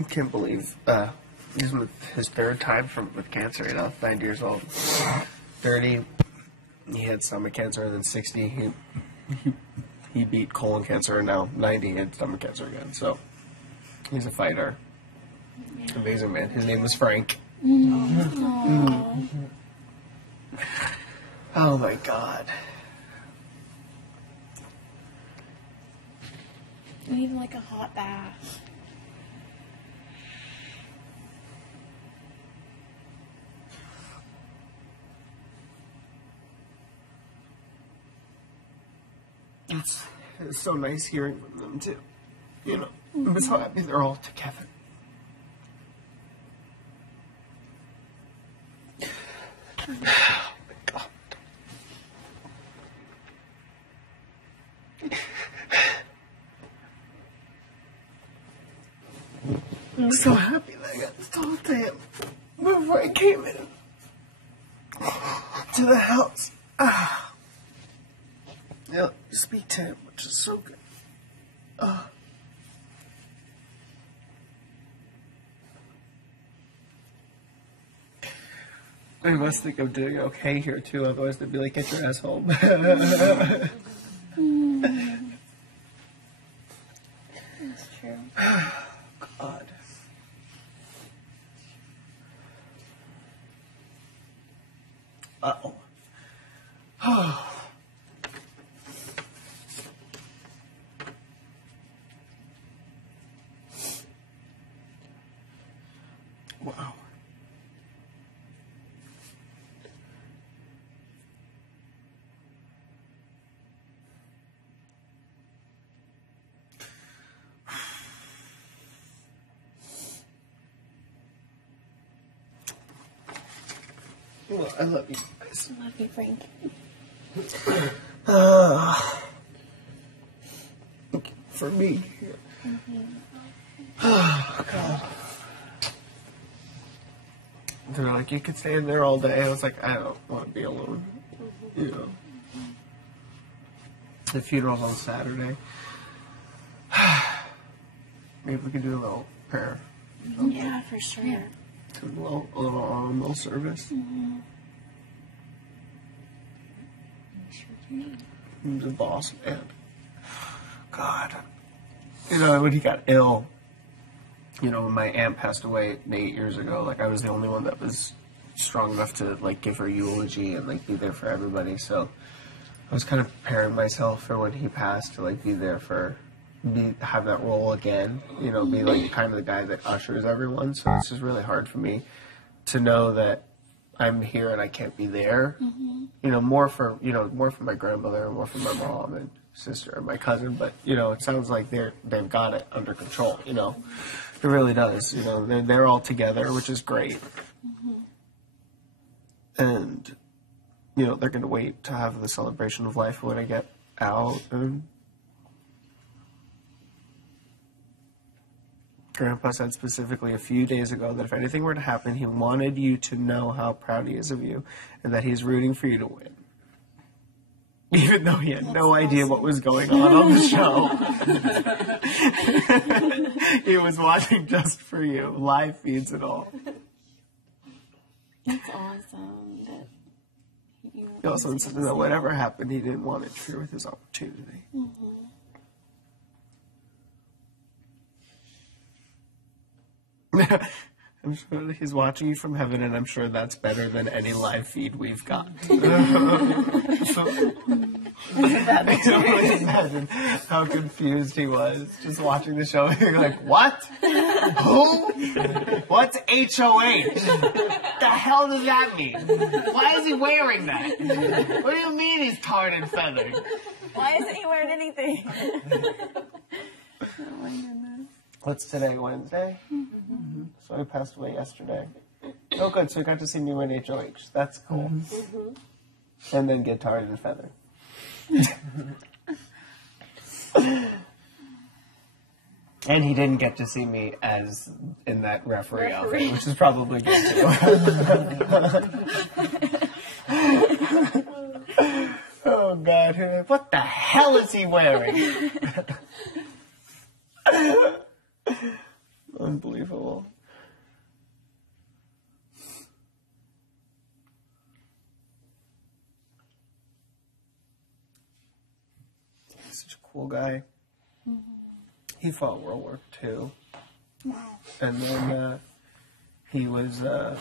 I can't believe he's with his third time with cancer, 90 years old. 30, he had stomach cancer, and then 60, he beat colon cancer, and now 90, he had stomach cancer again. So he's a fighter. Yeah. Amazing man. His name was Frank. Oh my God. And even like a hot bath. It's so nice hearing from them too. I'm so happy they're all together. Oh my God. I'm so happy that I got to talk to him before I came in to the house. Speak to him, which is so good. I must think I'm doing okay here too, otherwise they'd be like, get your ass home. That's true. God. Uh-oh. Wow. Well, I love you guys. I love you, Frank. For me. Mm-hmm. Oh, God. They're like, you could stay in there all day. I was like, I don't want to be alone. Mm-hmm. The funeral's on Saturday. Maybe we can do a little prayer. Yeah, for sure. Yeah. A little service. Mm-hmm. He's a boss man. God. When he got ill, when my aunt passed away 8 years ago, like, I was the only one that was strong enough to, like, give her eulogy and, like, be there for everybody. So I was kind of preparing myself for when he passed to, like, be there have that role again, be like kind of the guy that ushers everyone. So it's just really hard for me to know that I'm here and I can't be there. Mm-hmm. More for my grandmother, more for my mom and sister and my cousin. But it sounds like they've got it under control. It really does. They're all together, which is great. Mm-hmm. And they're going to wait to have the celebration of life when I get out. And Grandpa said specifically a few days ago that if anything were to happen, he wanted you to know how proud he is of you and that he's rooting for you to win. Even though he had no idea what was going on the show. He was watching just for you, live feeds and all. That's awesome. He also said that whatever happened, he didn't want to interfere with his opportunity. Mm-hmm. I'm sure he's watching you from heaven, and I'm sure that's better than any live feed we've got. I can only imagine how confused he was just watching the show. You're like, what? Who? What's HOH? The hell does that mean? Why is he wearing that? What do you mean he's tarred and feathered? Why isn't he wearing anything? Oh my goodness. What's today, Wednesday? Mm-hmm. So he passed away yesterday. Oh, good. So you got to see me win HOH. That's cool. Mm-hmm. And then get tarred and feathered. And he didn't get to see me as in that referee outfit, which is probably good too. Oh, God. What the hell is he wearing? Unbelievable. He's such a cool guy. He fought World War II. Wow. And then he was a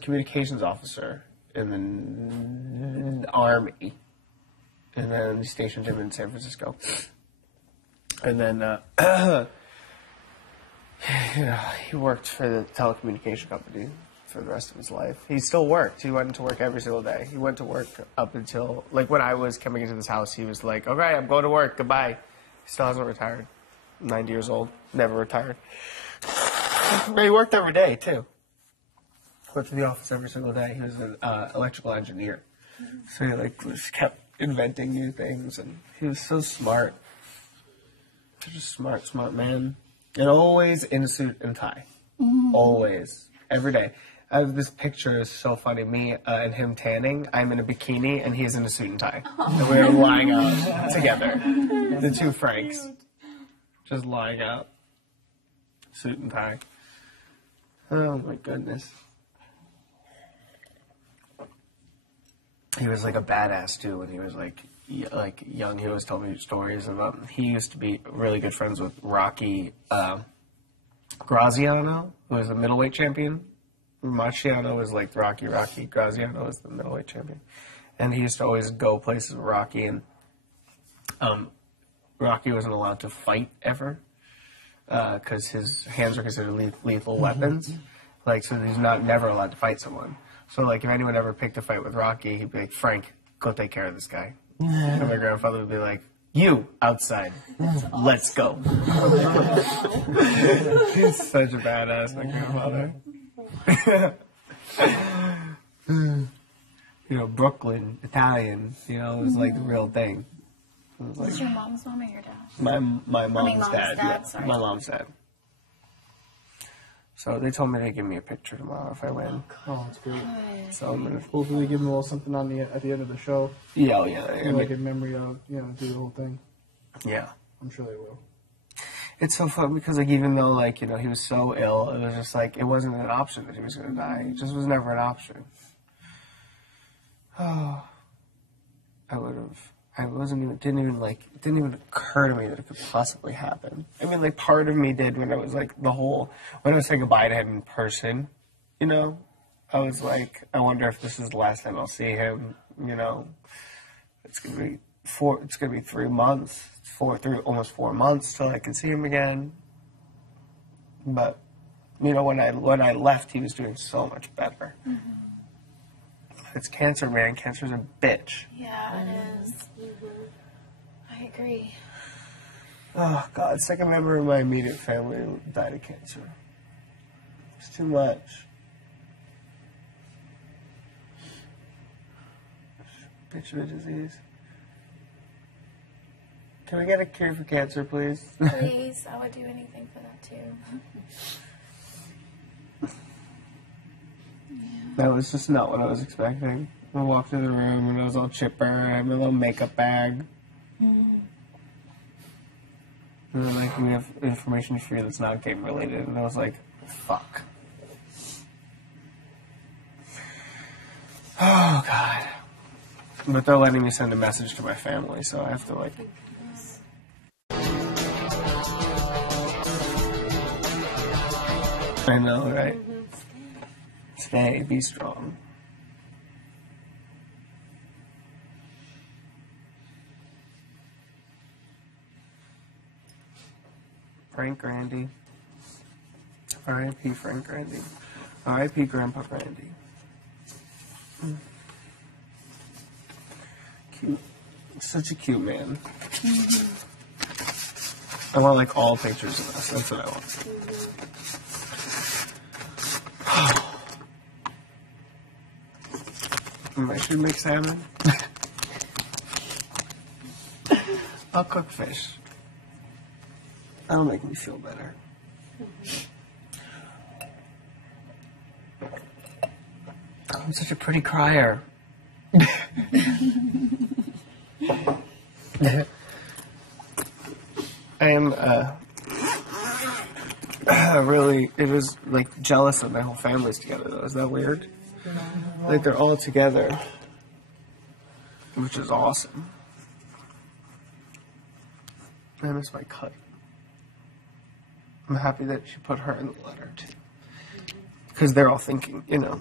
communications officer in the Army. And then he stationed him in San Francisco. And then he worked for the telecommunication company for the rest of his life. He still worked. He went to work every single day. He went to work up until, like, when I was coming into this house, he was like, okay, I'm going to work. Goodbye. He still hasn't retired. 90 years old. Never retired. But he worked every day, too. Went to the office every single day. He was an electrical engineer. So he, like, just kept inventing new things. And he was so smart. Such a smart man. And always in a suit and tie. Always. Every day. I have this picture is so funny. Me and him tanning. I'm in a bikini and he's in a suit and tie. And we're lying out together. The two Franks. Just lying out. Suit and tie. Oh my goodness. He was like a badass too when he was like young. He always told me stories about. He used to be really good friends with Rocky Graziano, who was a middleweight champion. Marciano was like Rocky. Graziano was the middleweight champion, and he used to always go places with Rocky, and Rocky wasn't allowed to fight ever because his hands were considered lethal weapons. Like, so he's never allowed to fight someone. So, like, if anyone ever picked a fight with Rocky, he'd be like, Frank, go take care of this guy. And my grandfather would be like, you, outside. Let's go. He's such a badass, my grandfather. You know, Brooklyn, Italian, you know, it was like the real thing. Was this your mom's mom or your dad? My mom's mom's dad. dad, Yeah, sorry. my mom's dad. So they told me they'd give me a picture tomorrow if I win. Oh, that's great. So I'm gonna. Hopefully, give them a little something on at the end of the show, Yeah, yeah, like in memory of do the whole thing. yeah. I'm sure they will. It's so fun because, like, even though, like, you know, he was so ill, it was just like it wasn't an option that he was gonna die. It just was never an option. Oh, I would have. It didn't even occur to me that it could possibly happen. I mean, like, part of me did when I was like when I was saying goodbye to him in person, you know, I was like, I wonder if this is the last time I'll see him, you know. It's gonna be 3 months, almost 4 months till I can see him again. But, you know, when I left, he was doing so much better. It's cancer, man. Cancer's a bitch. Yeah, it is. I agree. Oh, God. It's like a member of my immediate family who died of cancer. It's too much. Bitch of a disease. Can we get a cure for cancer, please? Please, I would do anything for that too. That was just not what I was expecting. I walked through the room and I was all chipper. I had my little makeup bag. And then, like, we have information for you that's not game related. And I was like, fuck. Oh, God. But they're letting me send a message to my family, so I have to, like... I know, right? Stay, be strong. Frank Grandy. R.I.P. Frank Grandy. R.I.P. Grandpa Grandy. Cute. Such a cute man. I want, like, all pictures of us. That's what I want. I should make salmon. I'll cook fish. That'll make me feel better. I'm such a pretty crier. I am really, it was like jealous of my whole family's together though. Is that weird? Like they're all together, which is awesome. I miss my cut. I'm happy that she put her in the letter too, because they're all thinking, you know.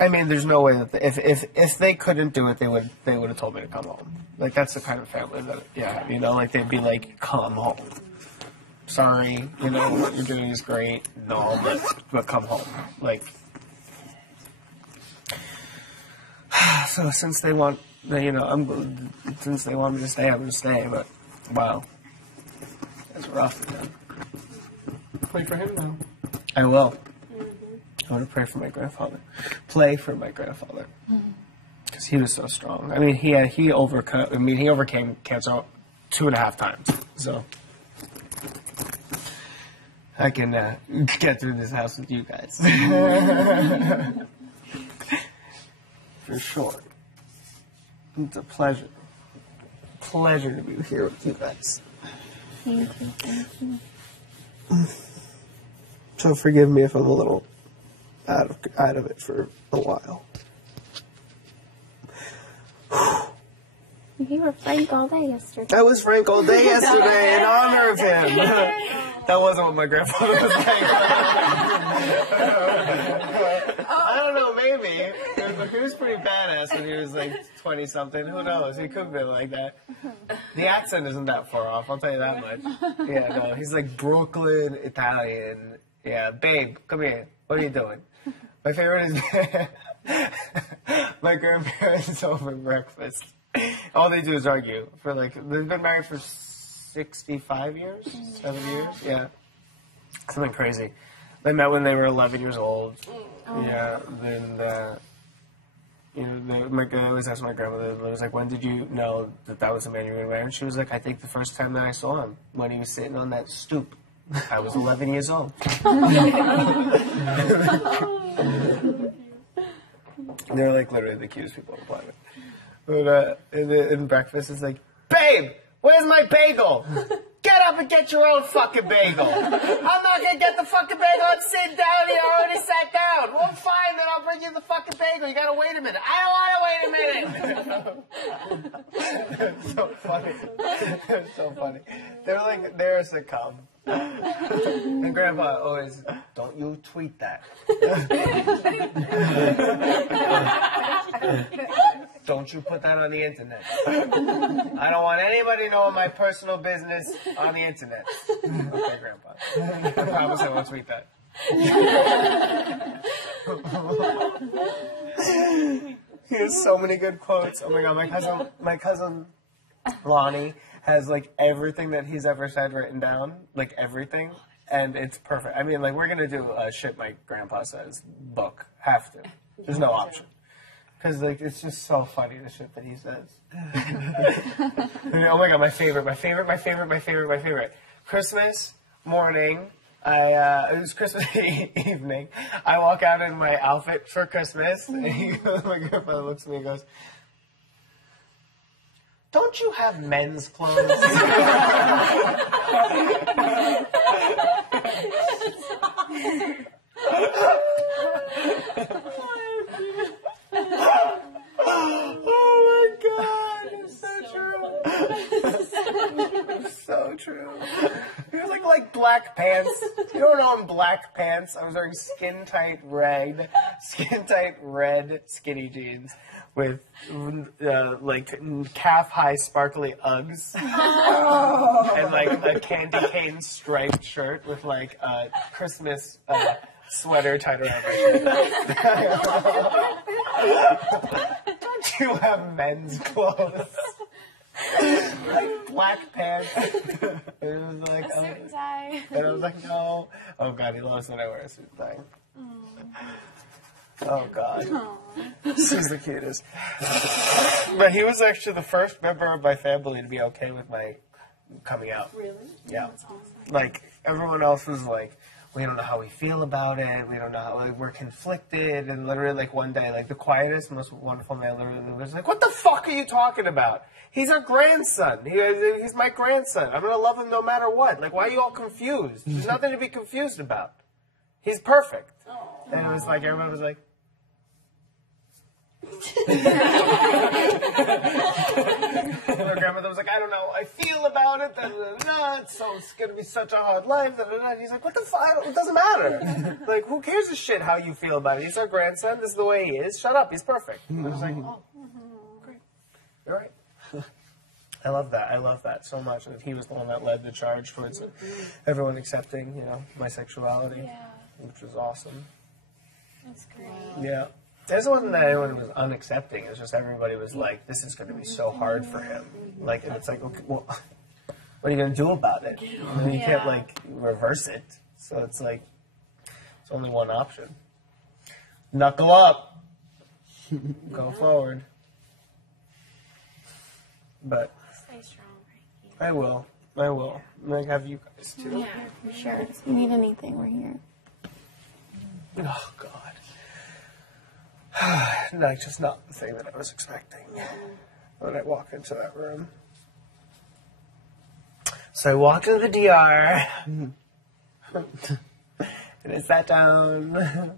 I mean, there's no way that if they couldn't do it, they would have told me to come home. Like that's the kind of family that you know, like they'd be like, come home. Sorry, you know what you're doing is great, no, but come home. Like, so since they want, you know, since they want me to stay, I'm gonna stay. But wow, it's rough, man. Play for him now. I will. I want to pray for my grandfather. Play for my grandfather. Because he was so strong. I mean, he overcame cancer 2.5 times. So I can get through this house with you guys. For sure. It's a pleasure. Pleasure to be here with you guys. Thank you. Thank you. So forgive me if I'm a little out of it for a while. You were Frank all day yesterday. I was Frank all day yesterday in honor of him. That wasn't what my grandfather was saying. I don't know, maybe. He was pretty badass when he was like 20-something. Who knows? He could be like that. The accent isn't that far off, I'll tell you that much. Yeah, no, he's like Brooklyn Italian. Yeah, babe, come here. What are you doing? My favorite is my grandparents over breakfast. All they do is argue for like, they've been married for 65 years, 7 years, yeah. Something crazy. They met when they were 11 years old. Yeah, then, you know, I always asked my grandmother, I was like, when did you know that was the man you were going to marry? And she was like, I think the first time that I saw him, when he was sitting on that stoop. I was 11 years old. They're like literally the cutest people on the planet. But in breakfast, it's like, babe, where's my bagel? Get up and get your own fucking bagel. I'm not gonna get the fucking bagel. I'm sitting down here. I already sat down. Well, fine, then I'll bring you the fucking bagel. You gotta wait a minute. I don't wanna wait a minute. It's so funny. It's so funny. They're a sitcom. And Grandpa always, don't you tweet that. Don't you put that on the internet. I don't want anybody knowing my personal business on the internet. Okay, Grandpa. I promise I won't tweet that. He has so many good quotes. Oh my god, my cousin Lonnie has like everything that he's ever said written down, like everything, and it's perfect. I mean, like we're gonna do a shit my grandpa says book. Have to. There's no option. Because, like, it's just so funny, the shit that he says. Oh, my God, my favorite. Christmas morning, it was Christmas evening. I walk out in my outfit for Christmas, and my grandfather looks at me and goes, don't you have men's clothes? Oh my God, it's so true. It's so true. He was like black pants. You don't own black pants. I was wearing skin tight red skinny jeans with like calf high sparkly Uggs and like a candy cane striped shirt with like a Christmas sweater tied around my shirt. Don't you have men's clothes? Like black pants. It was like, Suit and tie. and I was like, no. Oh God, he loves when I wear a suit and tie. Oh God, she's the cutest. But he was actually the first member of my family to be okay with my coming out. Really? Yeah. That's awesome. Like everyone else was like, we don't know how we feel about it. We don't know how, like, we're conflicted. And literally, like, one day, like, the quietest, most wonderful man literally was like, what the fuck are you talking about? He's our grandson. He's my grandson. I'm going to love him no matter what. Like, why are you all confused? There's nothing to be confused about. He's perfect. And it was like, everyone was like, my grandmother was like, I don't know, I feel about it, it's going to be such a hard life, And he's like, what the fuck, it doesn't matter. Like, who cares a shit how you feel about it? He's our grandson, this is the way he is, shut up, he's perfect. And I was like, oh, great, you're right. I love that so much, that he was the one that led the charge towards everyone accepting, my sexuality, which was awesome. That's great. Yeah. This wasn't that anyone was unaccepting. It's just everybody was like, this is going to be so hard for him. Like, and it's like, okay, well, what are you going to do about it? And you can't, like, reverse it. So it's like, it's only one option. Knuckle up. Go forward. But Stay strong, Frankie. I will. I'm going to have you guys, too. Yeah, for sure. If you need anything, we're here. Oh, God. Like, just not the thing that I was expecting when I walked into that room. So I walked into the DR, and I sat down.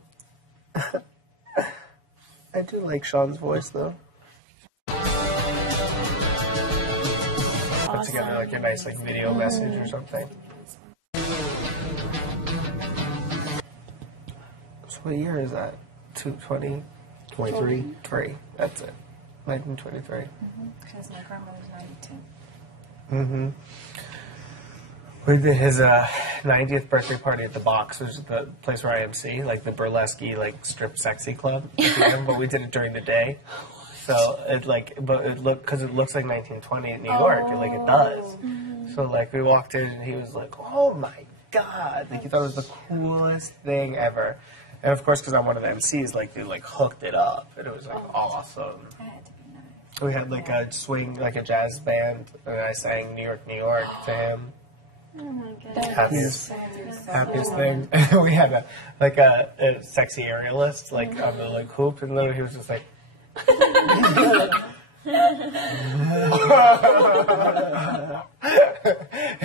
I do like Sean's voice, though. Put together, like, a nice, like, video message or something. So what year is that? 220? 23. 3. That's it. 1923. Because my grandmother's 92. Mm-hmm. We did his 90th birthday party at the Box, which is the place where I MC, like the burlesque, like strip sexy club. But we did it during the day. So it because it looks like 1920 in New York, like it does. So like we walked in and he was like, "Oh my God!" Like he thought it was the coolest thing ever. And of course, because I'm one of the MCs, like they like hooked it up, and it was like awesome. That had to be nice. We had like a swing, like a jazz band, and I sang New York, New York to him. Oh my goodness. Happiest thing. We had a sexy aerialist like on the like hoop, and literally he was just like.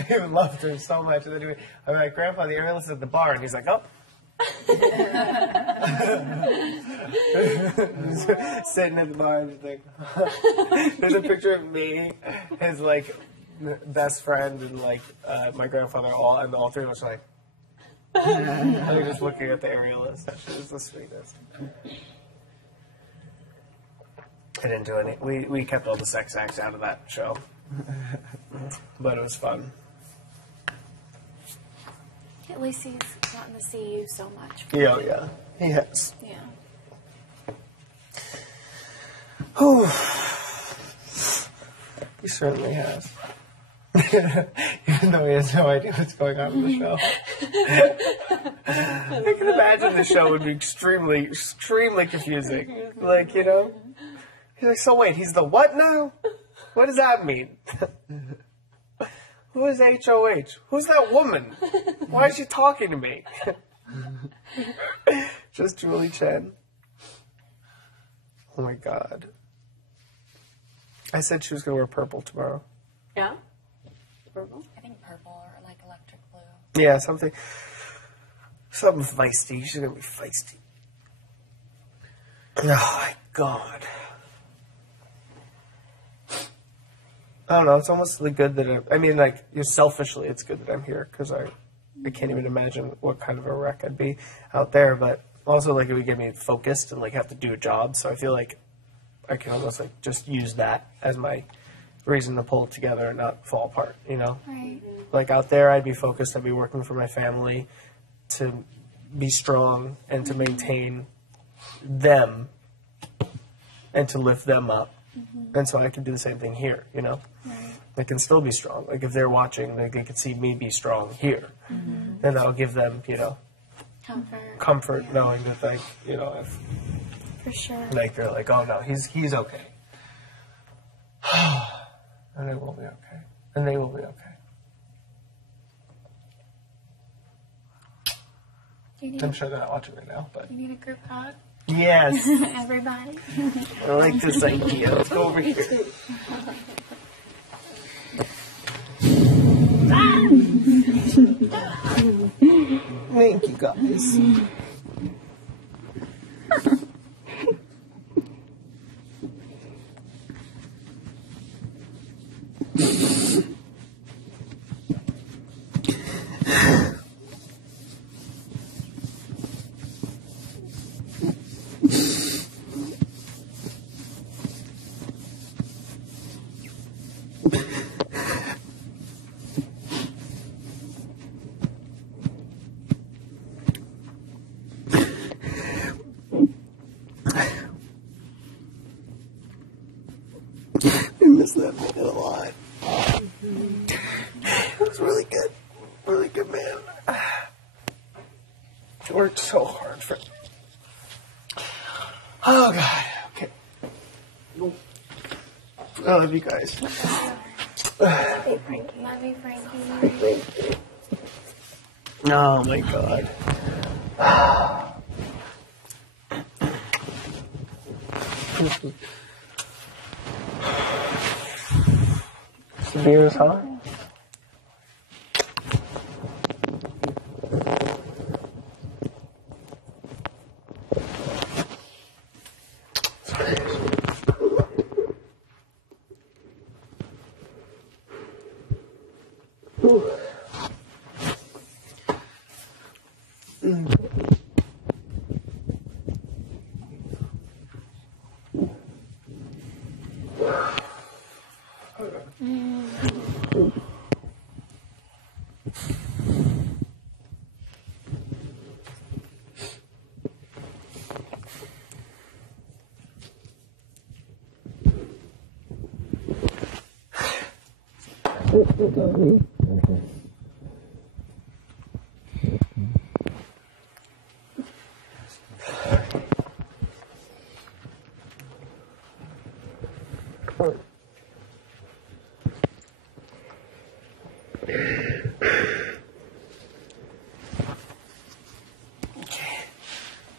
He loved her so much, and then I'm like, Grandpa, the aerialist is at the bar, and he's like, oh. Sitting at the bar and just like there's a picture of me, his like best friend, and like my grandfather, all three of us are like like just looking at the aerialist. That shit is the sweetest. I didn't do any. We kept all the sex acts out of that show, but it was fun. At least he's gotten to see you so much. Yeah, he has. Yeah. Whew. He certainly has. Even though he has no idea what's going on in the show. I can imagine the show would be extremely, extremely confusing. Like, he's like, so wait, he's the what now? What does that mean? Who is HOH? Who's that woman? Why is she talking to me? Just Julie Chen. Oh my God. I said she was going to wear purple tomorrow. Yeah? Purple? I think purple or like electric blue. Yeah, something feisty. She's going to be feisty. Oh my God. I don't know. It's almost like good that selfishly, it's good that I'm here because I can't even imagine what kind of a wreck I'd be out there. But also, like, it would get me focused and like have to do a job. So I feel like I can almost like just use that as my reason to pull it together and not fall apart. Right. Like out there, I'd be focused. I'd be working for my family to be strong and to maintain them and to lift them up. Mm-hmm. And so I can do the same thing here, Right. I can still be strong. Like if they're watching, they can see me be strong here. Mm-hmm. And that'll give them, comfort knowing that, like, if, for sure. Like they're like, oh no, he's okay. And they will be okay. And they will be okay. Do you need, I'm sure they're not watching right now, but you need a group hug? Yes. Everybody? I like this idea. Let's go over here. Thank you, guys. I miss that man a lot. It was really good. Really good man. Worked so hard for. Oh God. Okay. I love you guys. Hey, Frankie. Love you, Frankie. Oh my God. This beer is hot.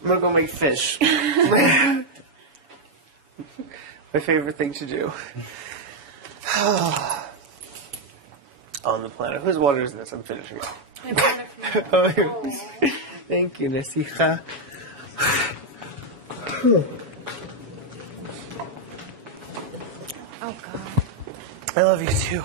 I'm gonna go make fish. My favorite thing to do. On the planet. Whose water is this? I'm finishing it. Thank you, Nesija. Oh, God. I love you too.